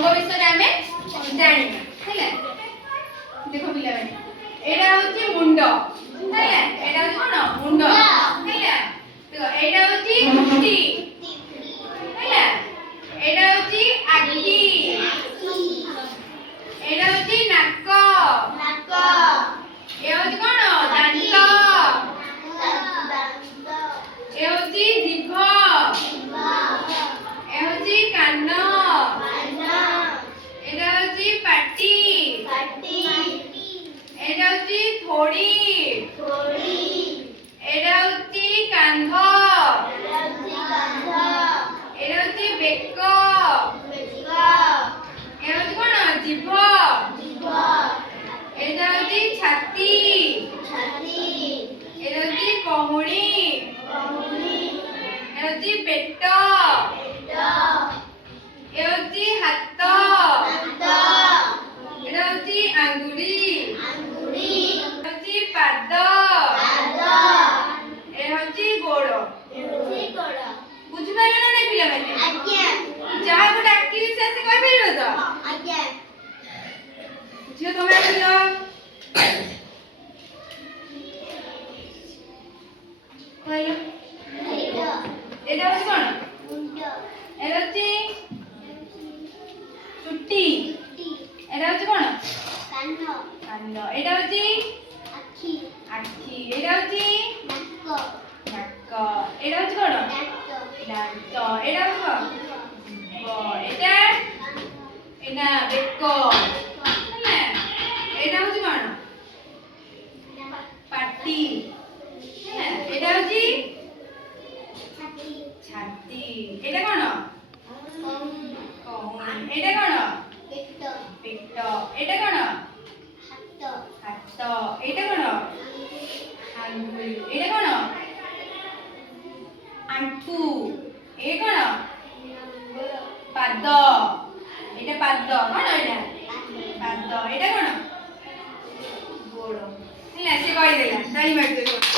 अंग विषय आमे जानिबा हैला देखो पिला माने एडा होची मुंड हैला एडा होची कोन मुंड हैला देखो एडा होची मुट्ठी हैला एडा होची आखी एडा होची नाक नाक ए होची कोन दांत ए होची जिभ ए होची कान एडा होची पाटी एडा होची थोड़ी एडा होची कांध एडा होची बेक ए होची कोन जिभ एडा होची छाती एडा होची कहुणी एडा होची पेट ए होची हात एडा होची आंगुली होची पाद ए होची गोड़ बुझि पाइल ना नै पिला माने जहा को डाकी से कहि परिबो तो झियो तमे आइलो कहियो एडा होची कोन एडा होची चुट्टी एडा होची कोन कान एडा होची आखी एडा होची नाक एडा होची कोन दांत एडा होची कोन एडा एडा बेक हैला एडा होची कोन पाटी हैला एडा होची छाती एडा कोन कहुणी एडा कोन पेट एडा कोन हात एडा कोन आंगुली एडा कोन आंठू ए कोन पाद एडा पाद कोन एडा पाद एडा कोन गोड़ हैला से कहि देला ताली मार दे